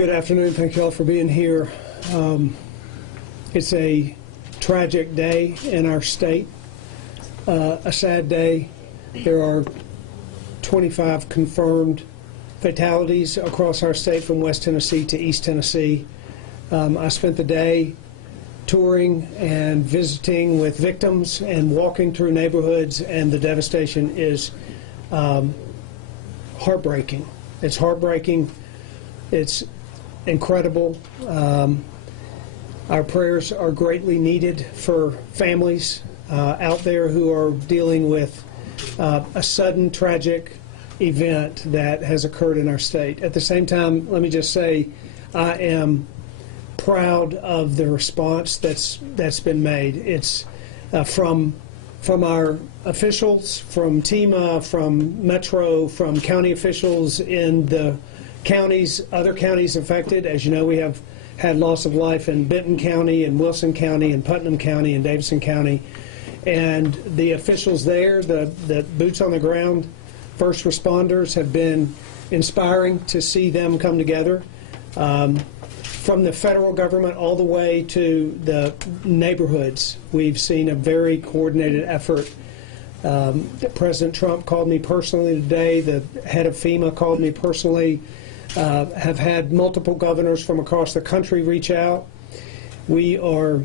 Good afternoon. Thank you all for being here. It's a tragic day in our state, a sad day. There are 25 confirmed fatalities across our state from West Tennessee to East Tennessee. I spent the day touring and visiting with victims and walking through neighborhoods, and the devastation is heartbreaking. It's heartbreaking. It's incredible. Our prayers are greatly needed for families out there who are dealing with a sudden tragic event that has occurred in our state. At the same time, let me just say I am proud of the response that's been made. It's from our officials, from TEMA, from Metro, from county officials in the counties, other counties affected. As you know, we have had loss of life in Benton County and Wilson County and Putnam County and Davidson County. And the officials there, the boots on the ground, first responders, have been inspiring to see them come together. From the federal government all the way to the neighborhoods, we've seen a very coordinated effort. President Trump called me personally today. The head of FEMA called me personally. Have had multiple governors from across the country reach out. We are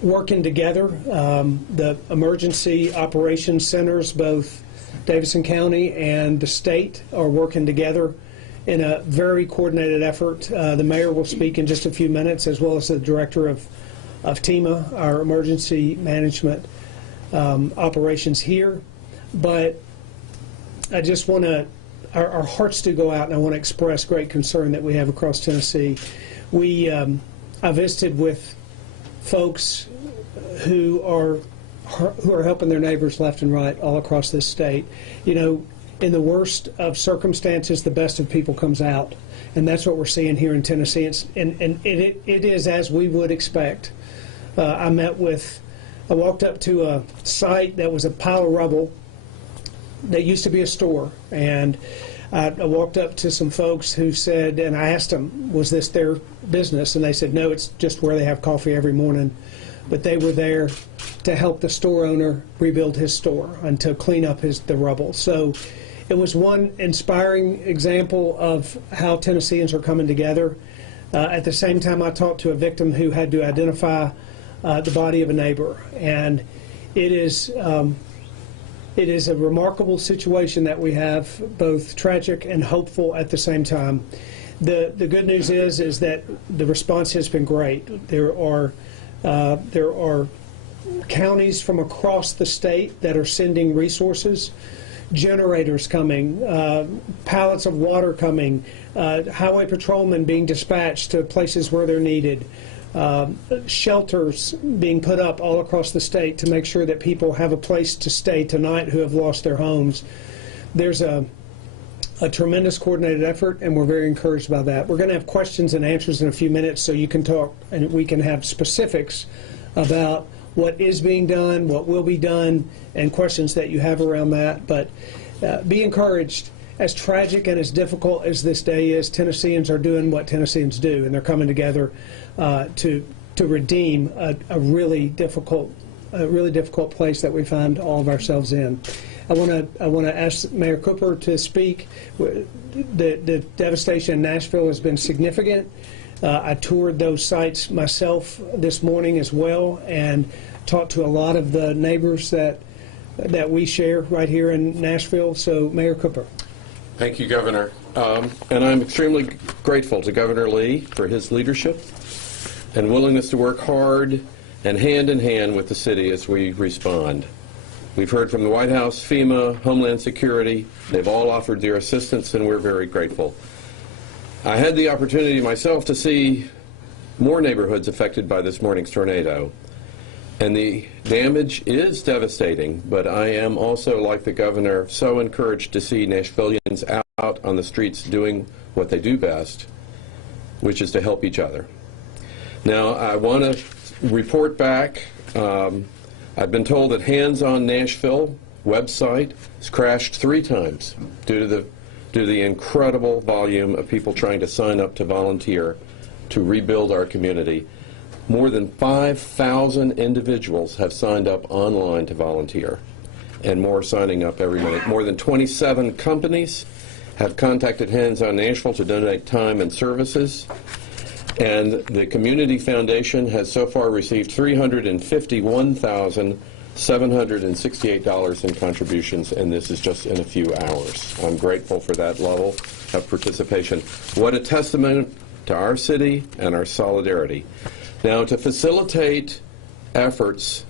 working together. The emergency operations centers, both Davidson County and the state, are working together in a very coordinated effort. The mayor will speak in just a few minutes, as well as the director of TEMA, our emergency management operations here. But I just want to, our hearts do go out, and I want to express great concern that we have across Tennessee. I visited with folks who are helping their neighbors left and right all across this state. You know, in the worst of circumstances, the best of people comes out, and that's what we're seeing here in Tennessee. And it is as we would expect. I walked up to a site that was a pile of rubble that used to be a store, and I walked up to some folks who said, and I asked them, was this their business? And they said, no, it's just where they have coffee every morning. But they were there to help the store owner rebuild his store and to clean up the rubble. So it was one inspiring example of how Tennesseans are coming together. At the same time, I talked to a victim who had to identify the body of a neighbor, and it is a remarkable situation that we have, both tragic and hopeful at the same time. The good news is that the response has been great. There are counties from across the state that are sending resources, generators coming, pallets of water coming, highway patrolmen being dispatched to places where they're needed, shelters being put up all across the state to make sure that people have a place to stay tonight who have lost their homes. There's a tremendous coordinated effort, and we're very encouraged by that. We're going to have questions and answers in a few minutes, so you can talk and we can have specifics about what is being done, what will be done, and questions that you have around that. But be encouraged. As tragic and as difficult as this day is, Tennesseans are doing what Tennesseans do, and they're coming together to redeem a really difficult place that we find all of ourselves in. I want to ask Mayor Cooper to speak. The devastation in Nashville has been significant. I toured those sites myself this morning as well, and talked to a lot of the neighbors that we share right here in Nashville. So, Mayor Cooper. Thank you, Governor. And I'm extremely grateful to Governor Lee for his leadership and willingness to work hard and hand in hand with the city as we respond. We've heard from the White House, FEMA, Homeland Security. They've all offered their assistance, and we're very grateful. I had the opportunity myself to see more neighborhoods affected by this morning's tornado. And the damage is devastating, but I am also, like the governor, so encouraged to see Nashvillians out on the streets doing what they do best, which is to help each other. Now, I want to report back. I've been told that Hands on Nashville website has crashed 3 times due due to the incredible volume of people trying to sign up to volunteer to rebuild our community. More than 5,000 individuals have signed up online to volunteer, and more signing up every minute. More than 27 companies have contacted Hands On Nashville to donate time and services. And the Community Foundation has so far received $351,768 in contributions, and this is just in a few hours. I'm grateful for that level of participation. What a testament to our city and our solidarity. Now, to facilitate efforts,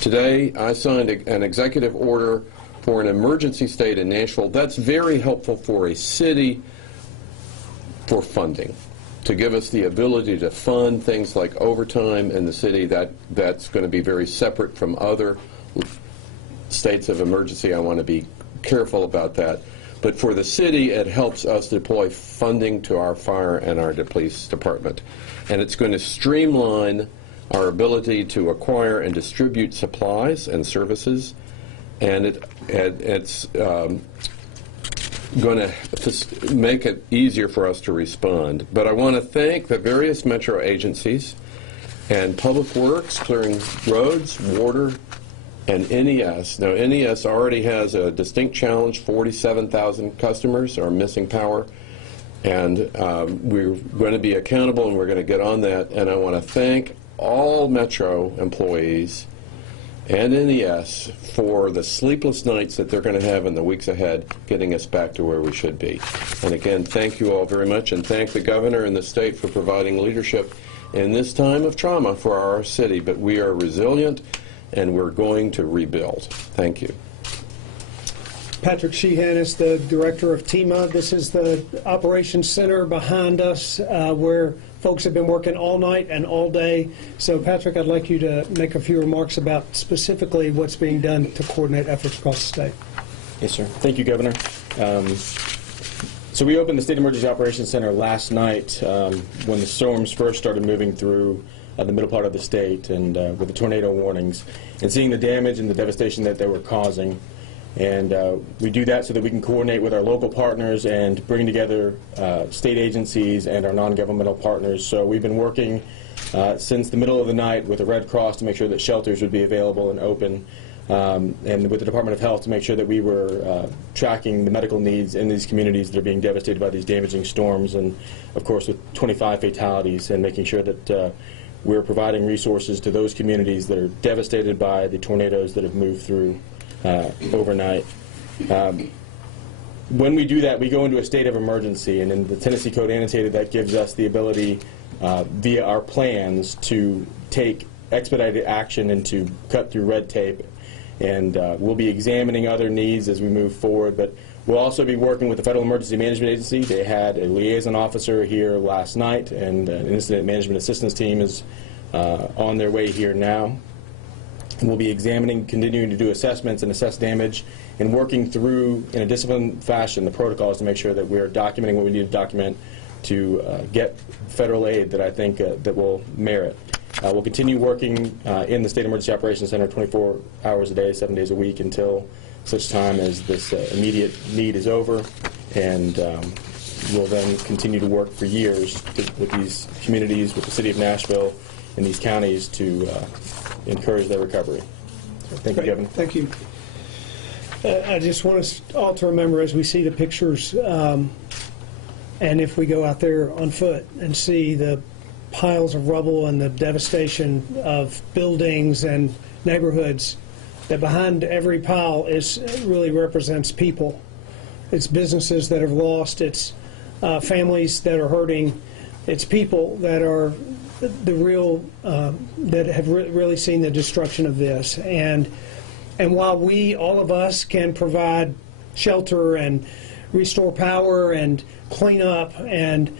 today I signed an executive order for an emergency state in Nashville. That's very helpful for a city for funding, to give us the ability to fund things like overtime in the city. That's going to be very separate from other states of emergency. I want to be careful about that. But for the city, it helps us deploy funding to our fire and our police department. And it's going to streamline our ability to acquire and distribute supplies and services. And it's going to make it easier for us to respond. But I want to thank the various metro agencies and Public Works, clearing roads, water, and NES. Now, NES already has a distinct challenge. 47,000 customers are missing power. And we're going to be accountable, and we're going to get on that. And I want to thank all metro employees and NES for the sleepless nights that they're going to have in the weeks ahead, getting us back to where we should be. And again, thank you all very much, and thank the governor and the state for providing leadership in this time of trauma for our city. But we are resilient, and we're going to rebuild. Thank you. Patrick Sheehan is the director of TEMA. This is the operations center behind us where folks have been working all night and all day. So, Patrick, I'd like you to make a few remarks about specifically what's being done to coordinate efforts across the state. Yes, sir. Thank you, Governor. So we opened the State Emergency Operations Center last night when the storms first started moving through the middle part of the state, and with the tornado warnings, and seeing the damage and the devastation that they were causing. And we do that so that we can coordinate with our local partners and bring together state agencies and our non-governmental partners. So we've been working since the middle of the night with the Red Cross to make sure that shelters would be available and open, and with the Department of Health to make sure that we were tracking the medical needs in these communities that are being devastated by these damaging storms, and of course with 25 fatalities, and making sure that we're providing resources to those communities that are devastated by the tornadoes that have moved through overnight. When we do that, we go into a state of emergency, and in the Tennessee Code annotated, that gives us the ability via our plans to take expedited action and to cut through red tape. And we'll be examining other needs as we move forward, but we'll also be working with the Federal Emergency Management Agency. They had a liaison officer here last night, and an incident management assistance team is on their way here now. We'll be examining, continuing to do assessments and assess damage, and working through, in a disciplined fashion, the protocols to make sure that we're documenting what we need to document to get federal aid that I think that will merit. We'll continue working in the State Emergency Operations Center 24 hours a day, 7 days a week, until such time as this immediate need is over, and we'll then continue to work for years with these communities, with the City of Nashville, and these counties to encourage their recovery. Thank you, Governor. Thank you. I just want us all to remember as we see the pictures, and if we go out there on foot and see the piles of rubble and the devastation of buildings and neighborhoods, that behind every pile really represents people. It's businesses that have lost, it's families that are hurting, it's people that are the real that have really seen the destruction of this. And while we, all of us, can provide shelter and restore power and clean up and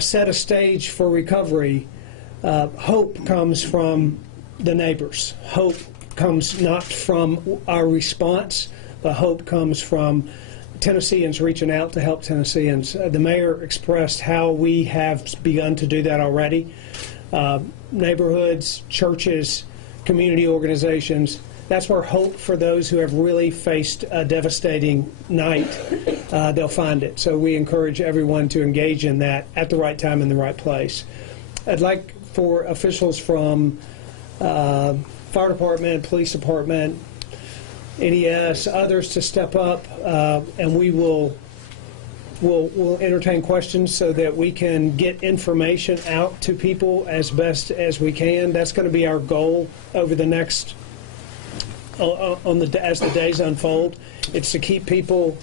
set a stage for recovery, hope comes from the neighbors. Hope comes not from our response, but hope comes from Tennesseans reaching out to help Tennesseans. The mayor expressed how we have begun to do that already. Neighborhoods, churches, community organizations, that's where hope for those who have really faced a devastating night, they'll find it. So we encourage everyone to engage in that at the right time in the right place. I'd like for officials from fire department, police department, NES, others to step up, and we'll entertain questions so that we can get information out to people as best as we can. That's going to be our goal over the next, as the days unfold. It's to keep people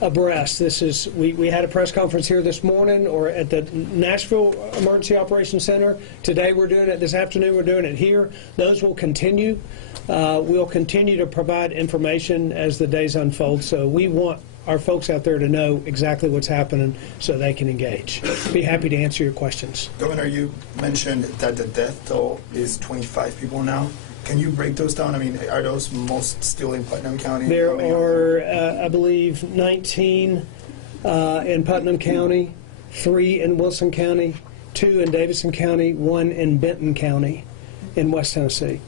abreast. This is we had a press conference here this morning, or at the Nashville Emergency Operations Center. Today we're doing it. This afternoon we're doing it here. Those will continue. We'll continue to provide information as the days unfold. So we want our folks out there to know exactly what's happening so they can engage. Be happy to answer your questions. Governor, you mentioned that the death toll is 25 people now. Can you break those down? I mean, are those most still in Putnam County? There are, I believe, 19 in Putnam County, 3 in Wilson County, 2 in Davidson County, 1 in Benton County in West Tennessee.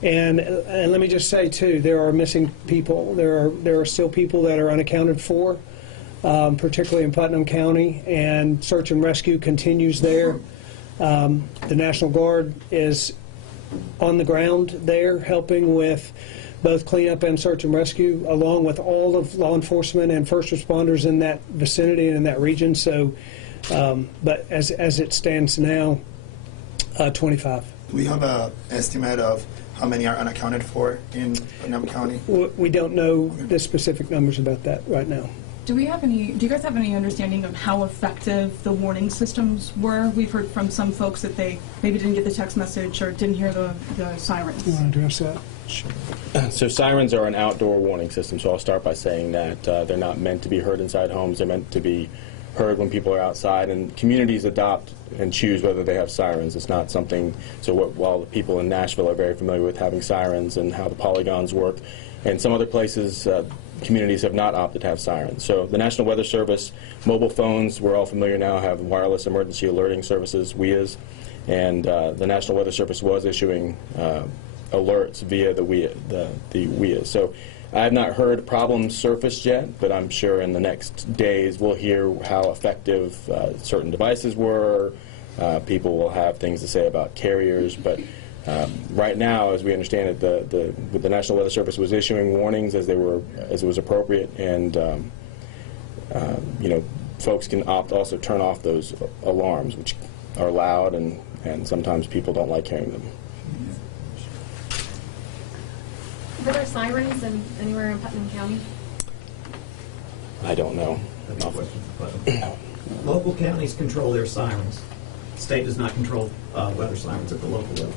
And let me just say, too, there are missing people. There are still people that are unaccounted for, particularly in Putnam County, and search and rescue continues there. The National Guard is on the ground there helping with both cleanup and search and rescue, along with all of law enforcement and first responders in that vicinity and in that region. So, but as it stands now, 25. Do we have an estimate of how many are unaccounted for in Putnam County? We don't know the specific numbers about that right now. Do you guys have any understanding of how effective the warning systems were? We've heard from some folks that they maybe didn't get the text message or didn't hear the sirens. You want to address that? Sure. So sirens are an outdoor warning system, so I'll start by saying that they're not meant to be heard inside homes. They're meant to be heard when people are outside, and communities adopt and choose whether they have sirens. It's not something, so while the people in Nashville are very familiar with having sirens and how the polygons work, and some other places, communities have not opted to have sirens. So the National Weather Service, mobile phones, we're all familiar now, have wireless emergency alerting services, WEAs, and the National Weather Service was issuing alerts via the WEAs. So I have not heard problems surfaced yet, but I'm sure in the next days we'll hear how effective certain devices were. People will have things to say about carriers, but right now, as we understand it, the National Weather Service was issuing warnings as it was appropriate, and folks can opt also turn off those alarms, which are loud, and sometimes people don't like hearing them. Were there sirens anywhere in Putnam County? I don't know. Local counties control their sirens. State does not control weather sirens at the local level.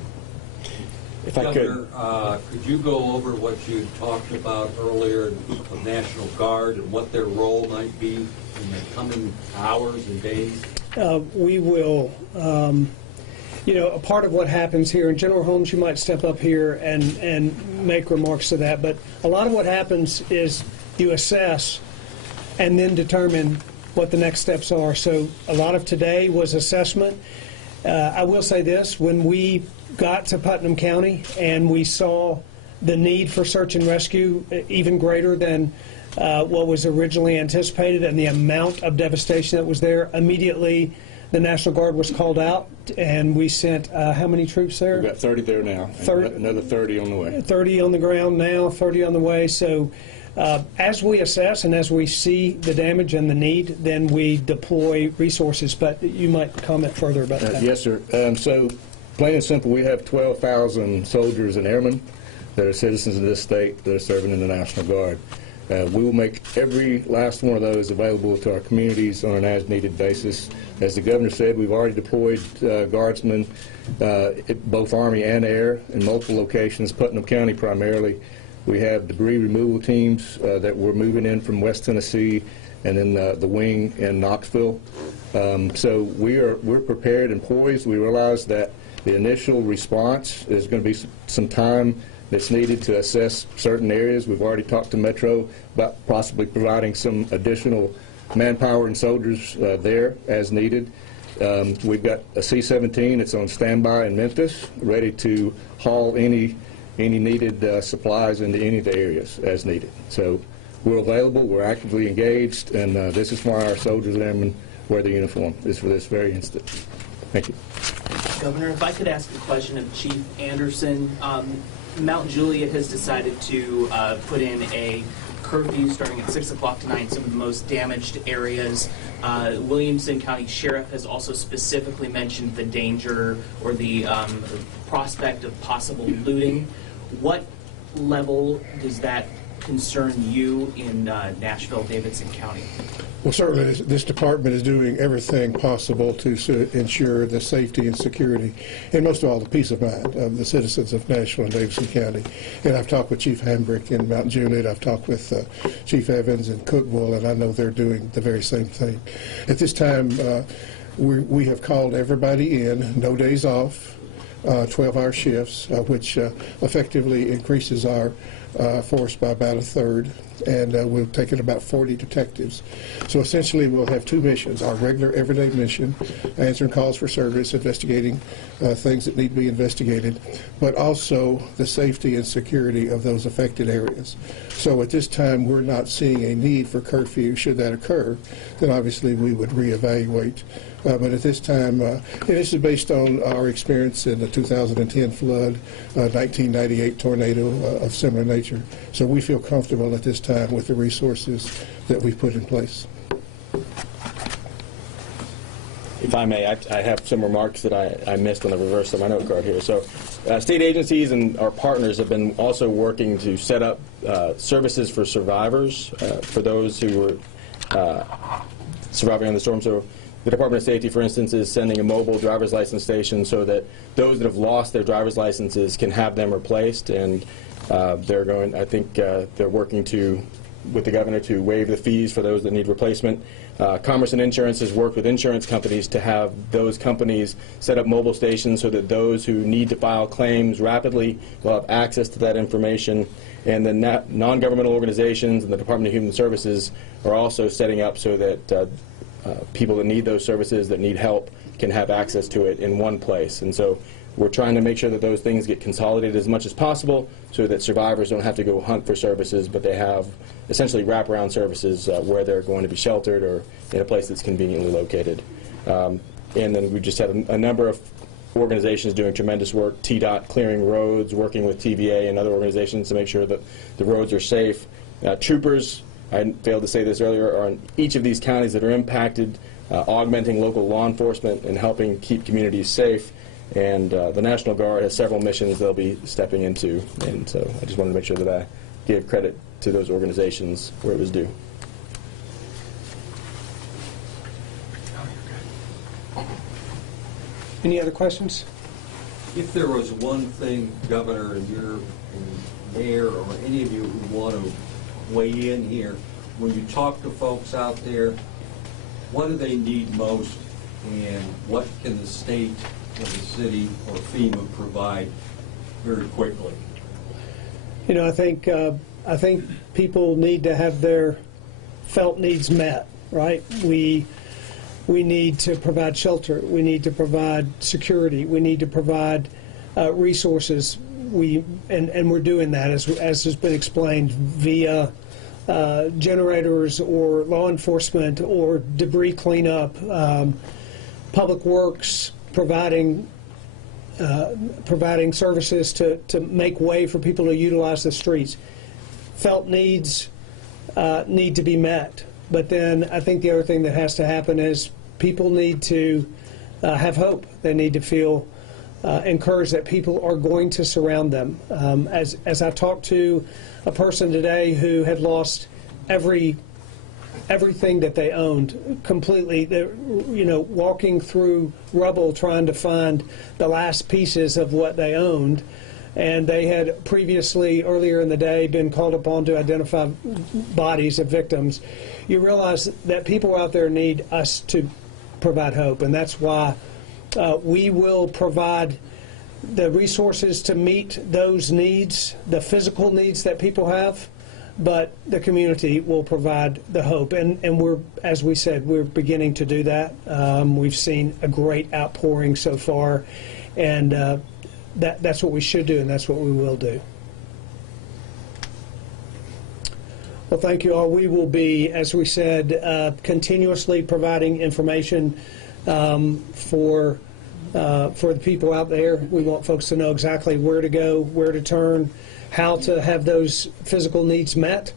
If I Governor, could you go over what you talked about earlier of National Guard and what their role might be in the coming hours and days? We will. A part of what happens here, in General Holmes, you might step up here and make remarks to that, but a lot of what happens is you assess and then determine what the next steps are. So a lot of today was assessment. I will say this, when we got to Putnam County and we saw the need for search and rescue even greater than what was originally anticipated and the amount of devastation that was there, immediately the National Guard was called out, and we sent how many troops there? We've got 30 there now. 30, another 30 on the way. 30 on the ground now, 30 on the way. So as we assess and as we see the damage and the need, then we deploy resources. But you might comment further about that. Yes, sir. So plain and simple, we have 12,000 soldiers and airmen that are citizens of this state that are serving in the National Guard. We will make every last one of those available to our communities on an as-needed basis. As the governor said, we've already deployed guardsmen, both Army and Air, in multiple locations, Putnam County primarily. We have debris removal teams that we're moving in from West Tennessee and then the wing in Knoxville. So we're prepared and poised. We realize that the initial response is going to be some time that's needed to assess certain areas. We've already talked to Metro about possibly providing some additional manpower and soldiers there as needed. We've got a C-17 that's on standby in Memphis, ready to haul any any needed supplies into any of the areas as needed. So we're available, we're actively engaged, and this is why our soldiers and airmen wear the uniform, is for this very instant. Thank you. Governor, if I could ask a question of Chief Anderson. Mount Juliet has decided to put in a curfew starting at 6 o'clock tonight in some of the most damaged areas. Williamson County Sheriff has also specifically mentioned the danger or the prospect of possible looting. What level does that concern you in Nashville, Davidson County? Well, certainly this department is doing everything possible to ensure the safety and security, and most of all, the peace of mind of the citizens of Nashville and Davidson County. And I've talked with Chief Hambrick in Mount Juliet, I've talked with Chief Evans in Cookeville, and I know they're doing the very same thing. At this time, we have called everybody in, no days off, 12-hour shifts, which effectively increases our force by about a third, and we'll take in about 40 detectives. So essentially we'll have two missions: our regular everyday mission, answering calls for service, investigating things that need to be investigated, but also the safety and security of those affected areas. So at this time we're not seeing a need for curfew. Should that occur, then obviously we would reevaluate. But at this time, and this is based on our experience in the 2010 flood, 1998 tornado of similar nature. So we feel comfortable at this time with the resources that we've put in place. If I may, I have some remarks that I missed on the reverse of my note card here. So state agencies and our partners have been also working to set up services for survivors, for those who were surviving on the storm. So the Department of Safety, for instance, is sending a mobile driver's license station so that those that have lost their driver's licenses can have them replaced. And they're going, I think they're working with the governor to waive the fees for those that need replacement. Commerce and Insurance has worked with insurance companies to have those companies set up mobile stations so that those who need to file claims rapidly will have access to that information. And the non-governmental organizations and the Department of Human Services are also setting up so that people that need those services, that need help, can have access to it in one place. And so we're trying to make sure that those things get consolidated as much as possible so that survivors don't have to go hunt for services, but they have essentially wraparound services where they're going to be sheltered or in a place that's conveniently located. And then we just had a number of organizations doing tremendous work, TDOT clearing roads, working with TVA and other organizations to make sure that the roads are safe. Troopers, I failed to say this earlier, are in each of these counties that are impacted, augmenting local law enforcement and helping keep communities safe. And the National Guard has several missions they'll be stepping into. And so I just wanted to make sure that I gave credit to those organizations where it was due. Any other questions? If there was one thing, Governor, and Mayor, or any of you who want to weigh in here, when you talk to folks out there, what do they need most, and what can the state or the city or FEMA provide very quickly? You know, I think people need to have their felt needs met, right? We need to provide shelter. We need to provide security. We need to provide resources. And we're doing that, as has been explained, via generators or law enforcement or debris cleanup, public works, providing services to make way for people to utilize the streets. Felt needs need to be met. But then I think the other thing that has to happen is people need to have hope. They need to feel encouraged that people are going to surround them. As I talked to a person today who had lost everything that they owned completely, walking through rubble trying to find the last pieces of what they owned, and they had previously, earlier in the day, been called upon to identify bodies of victims. You realize that people out there need us to provide hope, and that's why we will provide the resources to meet those needs, the physical needs that people have, but the community will provide the hope. And we're, as we said, we're beginning to do that. We've seen a great outpouring so far, and that's what we should do, and that's what we will do. Well, thank you all. We will be, as we said, continuously providing information for the people out there. We want folks to know exactly where to go, where to turn, how to have those physical needs met,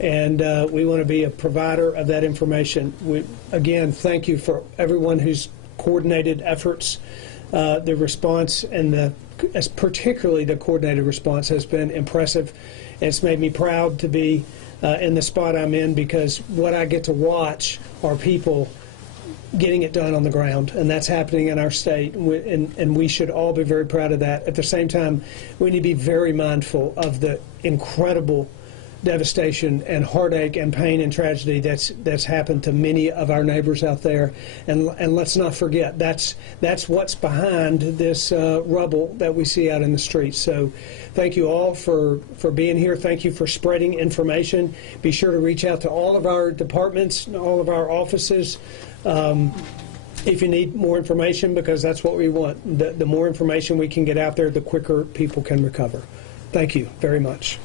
and we want to be a provider of that information. Again, thank you for everyone who's coordinated efforts. The response and particularly the coordinated response has been impressive. It's made me proud to be in the spot I'm in, because what I get to watch are people getting it done on the ground, and that's happening in our state, and we should all be very proud of that. At the same time, we need to be very mindful of the incredible devastation and heartache and pain and tragedy that's happened to many of our neighbors out there, and let's not forget that's what's behind this rubble that we see out in the streets. So thank you all for being here. Thank you for spreading information. Be sure to reach out to all of our departments, all of our offices, if you need more information, because that's what we want. The more information we can get out there, the quicker people can recover. Thank you very much.